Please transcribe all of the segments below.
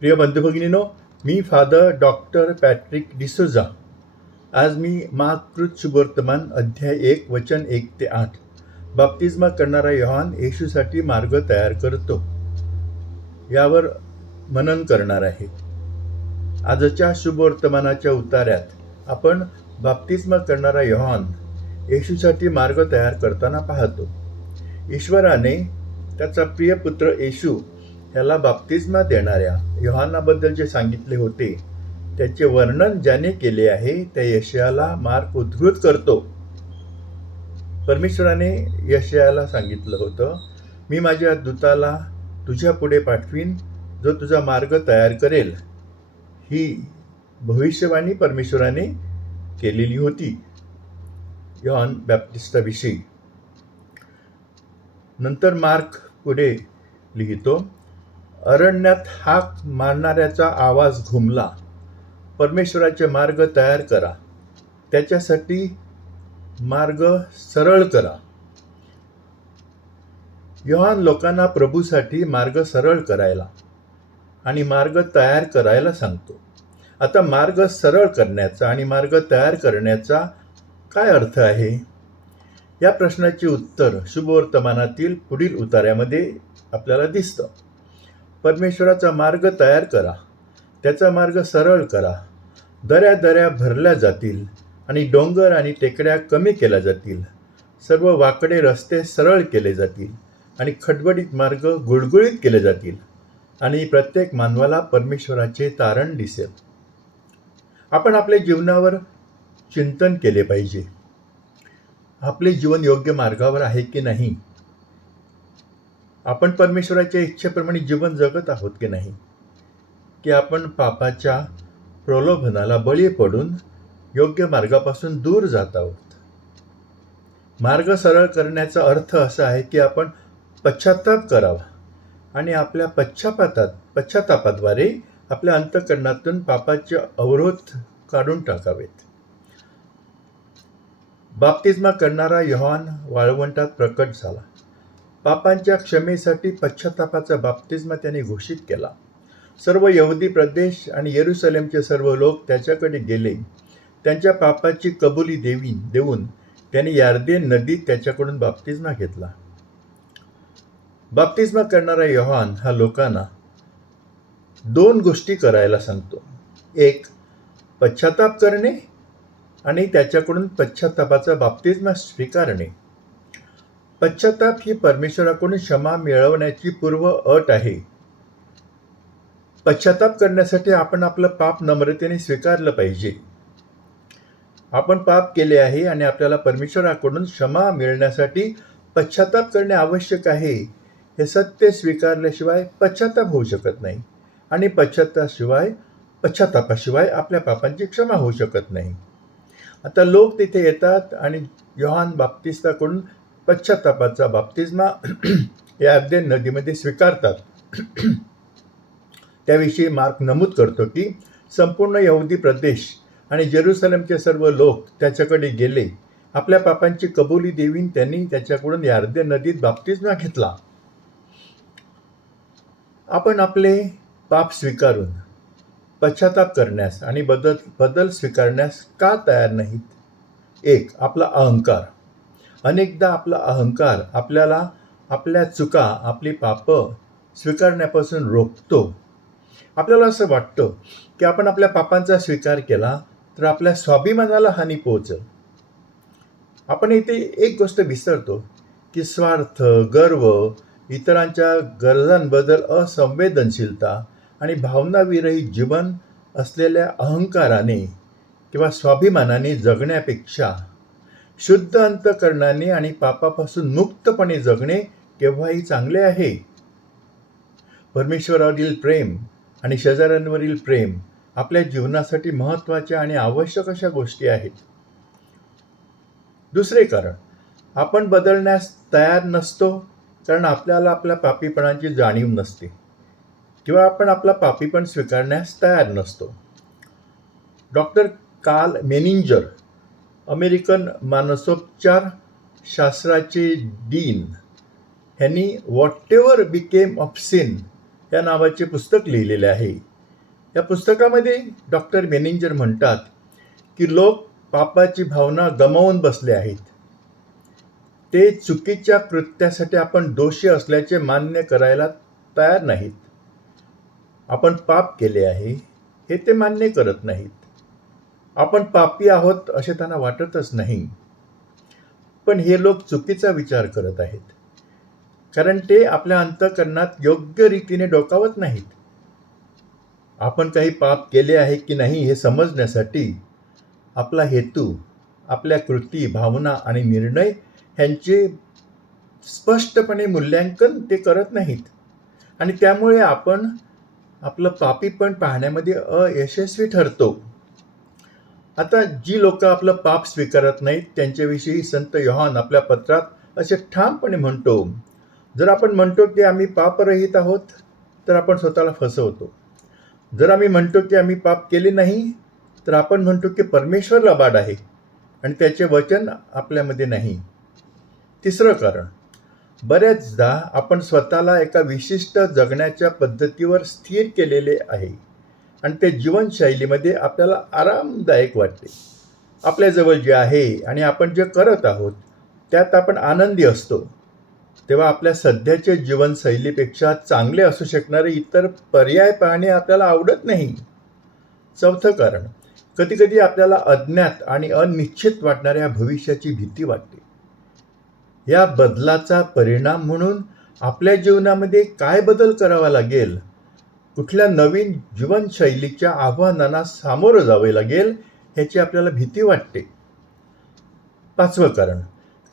प्रिय बंधुभगिनीनो, मी फादर डॉक्टर पॅट्रिक डिसोजा. आज मी महाकृत शुभवर्तमान अध्याय 1 वचन 1 ते 8 बाप्तिस्मा करणारा योहान येशूसाठी मार्ग तयार करतो यावर मनन करणार आहे. आजच्या शुभवर्तमानाच्या उतार्यात आपण बाप्तिस्मा करणारा योहान येशूसाठी मार्ग तयार करताना पाहतो. ईश्वराने त्याचा प्रिय पुत्र येशू ह्याला बाप्तिस्मा देणाऱ्या योहानाबद्दल जे सांगितले होते त्याचे वर्णन ज्याने केले आहे त्या यशायाला मार्क उद्धृत करतो. परमेश्वराने यशायाला सांगितलं होतं, मी माझ्या दूताला तुझ्या पुढे पाठवीन जो तुझा मार्ग तयार करेल. ही भविष्यवाणी परमेश्वराने केलेली होती योहान बॅप्टिस्टाविषयी. नंतर मार्क पुढे लिहितो, अरण्यात हाक मारणाऱ्याचा आवाज घुमला, परमेश्वराचे मार्ग तयार करा, त्याच्यासाठी मार्ग सरळ करा. योहान लोकांना प्रभूसाठी मार्ग सरळ करायला आणि मार्ग तयार करायला सांगतो. आता मार्ग सरळ करण्याचा आणि मार्ग तयार करण्याचा काय अर्थ आहे? या प्रश्नाचे उत्तर शुभवर्तमानातील पुढील उतार्यामध्ये आपल्याला दिसतं. परमेश्वराचा मार्ग तयार करा, त्याचा मार्ग सरळ करा. दऱ्या दऱ्या भरल्या जातील आणि डोंगर आणि टेकड्या कमी केल्या जातील. सर्व वाकडे रस्ते सरळ केले जातील आणि खडबडीत मार्ग गुळगुळीत केले जातील आणि प्रत्येक मानवाला परमेश्वराचे तारण दिसेल. आपण आपल्या जीवनावर चिंतन केले पाहिजे. आपले जीवन योग्य मार्गावर आहे की नाही? आपण परमेश्वराच्या इच्छेप्रमाणे जीवन जगत आहोत की नाही? की आपण पापाच्या प्रलोभनाला बळी पडून योग्य मार्गापासून दूर जात आहोत? मार्ग सरळ करण्याचा अर्थ असा आहे की आपण पश्चाताप करावा आणि आपल्या पश्चातापाद्वारे आपल्या अंतःकरणातून पापाचे अवरोध काढून टाकावेत. बाप्तिस्मा करणारा योहान वाळवंटात प्रकट झाला. पापांच्या क्षमेसाठी पश्चातापाचा बाप्तिस्मा त्याने घोषित केला. सर्व यहुदी प्रदेश आणि येरुशलेमचे सर्व लोक त्याच्याकडे गेले. त्यांच्या पापाची कबुली देऊन त्याने यार्देन नदीत त्याच्याकडून बाप्तिस्मा घेतला. बाप्तिस्मा करणारा योहान हा लोकांना दोन गोष्टी करायला सांगतो. एक, पश्चाताप करणे आणि त्याच्याकडून पश्चातापाचा बाप्तिस्मा स्वीकारणे. पश्चाताप ही परमेश्वराकडून क्षमा मिळवण्याची पूर्व अट आहे. पश्चाताप करण्यासाठी आपण आपलं पाप नम्रतेने स्वीकारलं पाहिजे. आपण पाप केले आहे आणि आपल्याला परमेश्वराकडून क्षमा मिळण्यासाठी पश्चाताप करणे आवश्यक आहे. हे सत्य स्वीकारल्याशिवाय पश्चाताप होऊ शकत नाही आणि पश्चातापाशिवाय आपल्या पापांची क्षमा होऊ शकत नाही. आता लोक तिथे येतात आणि योहान बाप्तिस्ताकडून पश्चातापाचा बाप्तिस्मा यार्देन नदीमध्ये स्वीकारतात. त्याविषयी मार्क नमूद करतो की संपूर्ण यहुदी प्रदेश आणि जेरुसलेमचे सर्व लोक त्याच्याकडे गेले. आपल्या पापांची कबुली देऊन त्यांनी त्याच्याकडून यार्देन नदीत बाप्तिस्मा घेतला. आपण आपले पाप स्वीकारून पश्चाताप करण्यास आणि बदल स्वीकारण्यास का तयार नाहीत? एक, आपला अहंकार. अनेकदा आपला अहंकार आपल्याला आपल्या चुका, आपली पापं स्वीकारण्यापासून रोखतो. आपल्याला असं वाटतं की आपण आपल्या पापांचा स्वीकार केला तर आपल्या स्वाभिमानाला हानी पोहोचेल. आपण इथे एक गोष्ट विसरतो की स्वार्थ, गर्व, इतरांच्या गरजांबद्दल असंवेदनशीलता आणि भावनाविरहित जीवन असलेल्या अहंकाराने किंवा स्वाभिमानाने जगण्यापेक्षा शुद्ध अंतःकरणाने आणि पापापासून मुक्तपणे जगणे केव्हाही चांगले आहे. परमेश्वरावरील प्रेम आणि शेजाऱ्यांवरील प्रेम आपल्या जीवनासाठी महत्त्वाच्या आणि आवश्यक अशा गोष्टी आहेत. दुसरे कारण, आपण बदलण्यास तयार नसतो कारण आपल्याला आपल्या पापीपणाची जाणीव नसते किंवा आपण आपला पापीपण स्वीकारण्यास तयार नसतो. डॉक्टर कार्ल मेनिंजर, अमेरिकन मानसोपचार शास्त्राचे डीन, ह्यांनी व्हॉटेवर बिकेम ऑफ सिन या नावाचे पुस्तक लिहिलेले आहे. या पुस्तकामध्ये डॉक्टर मेनिंजर म्हणतात की लोक पापाची भावना गमावून बसले आहेत. ते चुकीच्या कृत्यासाठी आपण दोषी असल्याचे मान्य करायला तयार नाहीत. आपण पाप केले आहे हे ते मान्य करत नाहीत. आपण पापी आहोत असे त्यांना वाटतच नाही. पण हे लोक चुकीचा विचार करत आहेत, कारण ते आपल्या अंतःकरणात योग्य रीतीने डोकावत नाहीत. आपण काही पाप केले आहे की नाही हे समजण्यासाठी आपला हेतू, आपल्या कृती, भावना आणि निर्णय ह्यांचे स्पष्टपणे मूल्यांकन ते करत नाहीत, आणि त्यामुळे आपण आपलं पापीपण पाहण्यामध्ये अयशस्वी ठरतो. आता जी लोक आपलं पाप स्वीकारत नाहीत त्यांच्याविषयी संत योहान आपल्या पत्रात असे ठामपणे म्हणतो, जर आपण म्हणतो की आम्ही पापरहित आहोत तर आपण स्वतःला फसवतो. जर आम्ही म्हणतो की आम्ही पाप केले नाही तर आपण म्हणतो की परमेश्वर लबाड आहे आणि त्याचे वचन आपल्यामध्ये नाही. तिसरं कारण, बऱ्याचदा आपण स्वतःला एका विशिष्ट जगण्याच्या पद्धतीवर स्थिर केलेले आहे आणि ते जीवनशैलीमध्ये आपल्याला आरामदायक वाटते. आपल्याजवळ जे आहे आणि आपण जे करत आहोत त्यात आपण आनंदी असतो. तेव्हा आपल्या सध्याच्या जीवनशैलीपेक्षा चांगले असू शकणारे इतर पर्याय पाहणे आपल्याला आवडत नाही. चौथं कारण, कधीकधी आपल्याला अज्ञात आणि अनिश्चित वाटणाऱ्या भविष्याची भीती वाटते. या बदलाचा परिणाम म्हणून आपल्या जीवनामध्ये काय बदल करावा लागेल, कुठल्या नवीन जीवनशैलीच्या आव्हानांना सामोरं जावे लागेल ह्याची आपल्याला भीती वाटते. पाचवं कारण,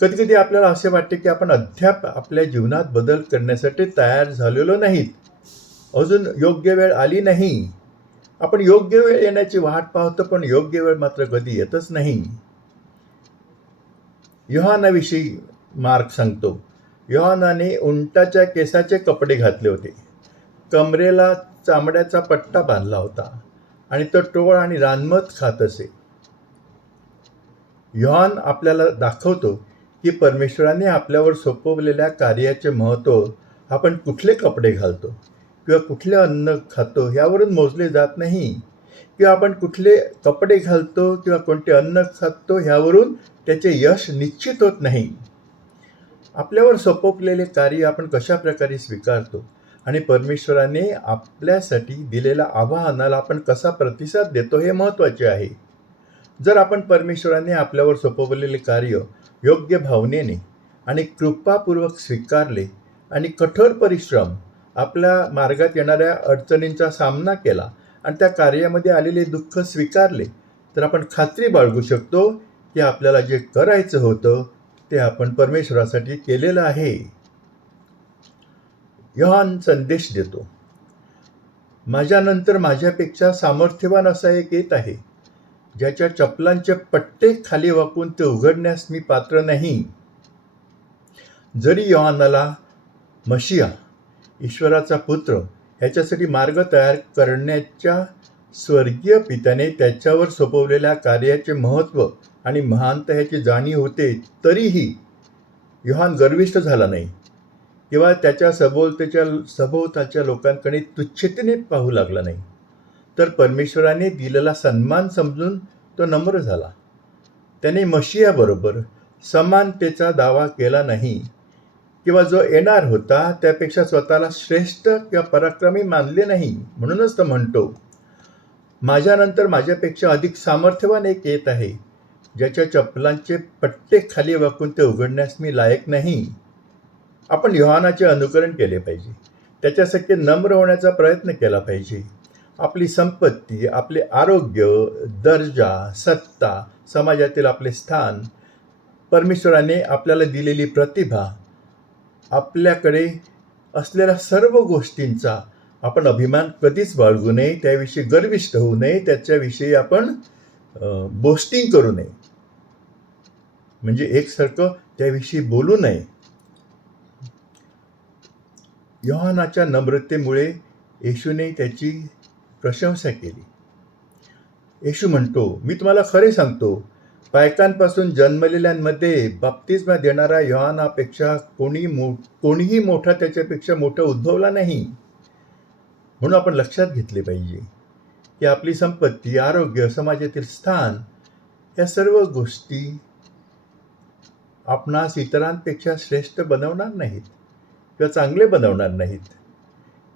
कधीकधी आपल्याला असे वाटते की आपण अद्याप आपल्या जीवनात बदल करण्यासाठी तयार झालेलो नाहीत. अजून योग्य वेळ आली नाही. आपण योग्य वेळ येण्याची वाट पाहतो, पण योग्य वेळ मात्र कधी येतच नाही. योहानाविषयी मार्क सांगतो, योहानाने उंटाच्या केसाचे कपडे घातले होते, कमरेला चामड्याचा पट्टा बांधला होता आणि तो टोळ आणि रानमध खात असे. योहान आपल्याला दाखवतो की परमेश्वराने आपल्यावर सोपवलेल्या कार्याचे महत्त्व आपण कुठले कपडे घालतो किंवा कुठले अन्न खातो ह्यावरून मोजले जात नाही, किंवा आपण कुठले कपडे घालतो किंवा कोणते अन्न खातो ह्यावरून त्याचे यश निश्चित होत नाही. आपल्यावर सोपवलेले कार्य आपण कशा प्रकारे स्वीकारतो आणि परमेश्वराने आपल्यासाठी दिलेल्या आवाहनाला आपण कसा प्रतिसाद देतो हे महत्त्वाचे आहे. जर आपण परमेश्वराने आपल्यावर सोपवलेले कार्य योग्य भावनेने आणि कृपापूर्वक स्वीकारले आणि कठोर परिश्रम, आपल्या मार्गात येणाऱ्या अडचणींचा सामना केला आणि त्या कार्यामध्ये आलेले दुःख स्वीकारले, तर आपण खात्री बाळगू शकतो की आपल्याला जे करायचं होतं ते आपण परमेश्वरासाठी केलेलं आहे. योहान संदेश देतो, माझ्यानंतर माझ्यापेक्षा सामर्थ्यवान असा एक येत आहे, ज्याच्या चपलांचे पट्टे खाली वाकून ते उघडण्यास मी पात्र नाही. जरी योहानाला मशिया, ईश्वराचा पुत्र ह्याच्यासाठी मार्ग तयार करण्याच्या स्वर्गीय पित्याने त्याच्यावर सोपवलेल्या कार्याचे महत्त्व आणि महानता ह्याची जाणीव होते, तरीही योहान गर्विष्ठ झाला नाही किंवा त्याच्या सभोवतालच्या लोकांकडे तुच्छतेने पाहू लागला नाही, तर परमेश्वराने दिलेला सन्मान समजून तो नम्र झाला. त्याने मशियाबरोबर समानतेचा दावा केला नाही किंवा जो येणार होता त्यापेक्षा स्वतःला श्रेष्ठ किंवा पराक्रमी मानले नाही. म्हणूनच तो म्हणतो, माझ्यानंतर माझ्यापेक्षा अधिक सामर्थ्यवान एक येत आहे, ज्याच्या चपलांचे पट्टे खाली वाकून ते उघडण्यास मी लायक नाही. आपण योहानाचे अनुकरण केले पाहिजे, त्याच्यासाठी नम्र होण्याचा प्रयत्न केला पाहिजे. आपली संपत्ती, आपले आरोग्य, दर्जा, सत्ता, समाजातील आपले स्थान, परमेश्वराने आपल्याला दिलेली प्रतिभा, आपल्याकडे असलेल्या सर्व गोष्टींचा आपण अभिमान कधीच बाळगू नये, त्याविषयी गर्विष्ठ होऊ नये, त्याच्याविषयी आपण बोस्टिंग करू नये, म्हणजे एकसारखं त्याविषयी बोलू नये. योहानाच्या नम्रतेमुळे येशूने त्याची प्रशंसा केली. येशू म्हणतो, मी तुम्हाला खरे सांगतो, बायकांपासून जन्मलेल्यांमध्ये बाप्तिस्मा देणारा योहानापेक्षा कोणीही मोठा त्याच्यापेक्षा मोठा उद्भवला नाही. म्हणून आपण लक्षात घेतले पाहिजे की आपली संपत्ती, आरोग्य, समाजातील स्थान या सर्व गोष्टी आपणास इतरांपेक्षा श्रेष्ठ बनवणार नाहीत किंवा चांगले बनवणार नाहीत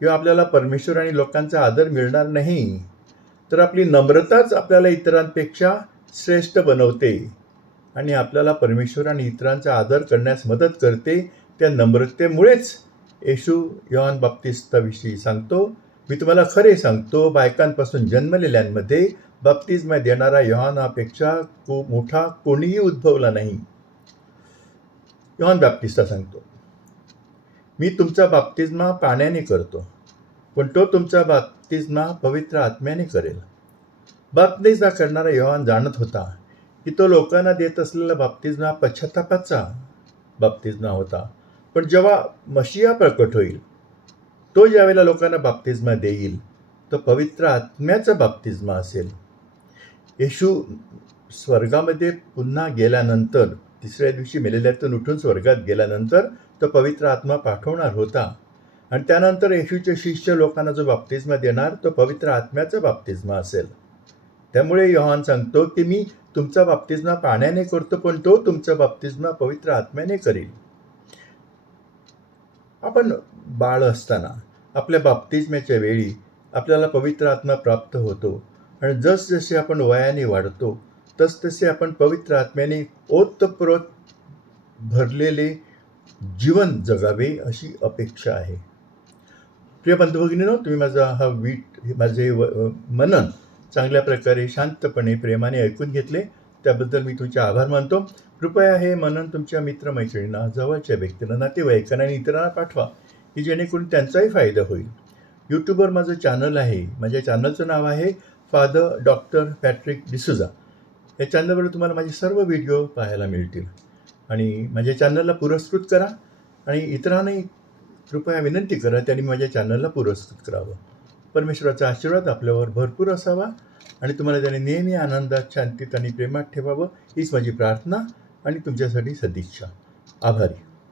किंवा आपल्याला परमेश्वर आणि लोकांचा आदर मिळणार नाही, तर आपली नम्रताच आपल्याला इतरांपेक्षा श्रेष्ठ बनवते आणि आपल्याला परमेश्वर आणि इतरांचा आदर करण्यास मदत करते. त्या नम्रतेमुळेच येशू योहान बाप्तिस्ताविषयी सांगतो, मी तुम्हाला खरे सांगतो, बायकांपासून जन्मलेल्यांमध्ये बाप्तिस्मा देणारा योहानापेक्षा मोठा कोणीही उद्भवला नाही. योहान बाप्तिस्ता सांगतो, मी तुमचा बाप्तिस्मा पाण्याने करतो, पण तो तुमचा बाप्तिस्मा पवित्र आत्म्याने करेल. बाप्तिस्मा करणारा योहान जाणत होता की तो लोकांना देत असलेला बाप्तिस्मा पश्चातापाचा बाप्तिस्मा होता, पण जेव्हा मशिया प्रकट होईल, तो ज्यावेळेला लोकांना बाप्तिस्मा देईल, तो पवित्र आत्म्याचा बाप्तिस्मा असेल. येशू स्वर्गामध्ये पुन्हा गेल्यानंतर, तिसऱ्या दिवशी मेलेल्यातून उठून स्वर्गात गेल्यानंतर तो पवित्र आत्मा पाठवणार होता आणि त्यानंतर येशूचे शिष्य लोकांना जो बाप्तिस्मा देणार, तो पवित्र आत्म्याचा बाप्तिस्मा असेल. त्यामुळे योहान सांगतो की मी तुमचा बाप्तिस्मा पाण्याने करतो, पण तो तुमचा बाप्तिस्मा पवित्र आत्म्याने करेल. आपण बाळ असताना आपल्या बाप्तिस्म्याच्या वेळी आपल्याला पवित्र आत्मा प्राप्त होतो आणि जसजसे आपण वयाने वाढतो तसतसे आपण पवित्र आत्म्याने ओतप्रोत भरलेले जीवन जगावे अशी अपेक्षा आहे. प्रिय बंधू भगिनींनो, तुम्ही माझे मनन चांगल्या प्रकारे शांतपणे प्रेमाने ऐकून घेतले, त्याबद्दल मी तुमचे आभार मानतो. कृपया हे मनन तुमच्या मित्रमैत्रिणींना, जवळच्या व्यक्तींना, नातेवाईकांना आणि इतरांना पाठवा की जेणेकरून त्यांचाही फायदा होईल. यूट्यूबवर माझं चॅनल आहे. माझ्या चॅनलचं नाव आहे फादर डॉक्टर पॅट्रिक डिसूजा. या चॅनलवर तुम्हाला माझे सर्व व्हिडिओ पाहायला मिळतील आणि माझ्या चॅनलला पुरस्कृत करा आणि इतरांनाही कृपया विनंती करा त्यांनी माझ्या चॅनलला पुरस्कृत करावं. परमेश्वराचा आशीर्वाद आपल्यावर भरपूर असावा आणि तुम्हाला त्याने नेहमी आनंदात, शांतीत आणि प्रेमात ठेवावं हीच माझी प्रार्थना आणि तुमच्यासाठी सदिच्छा. आभारी.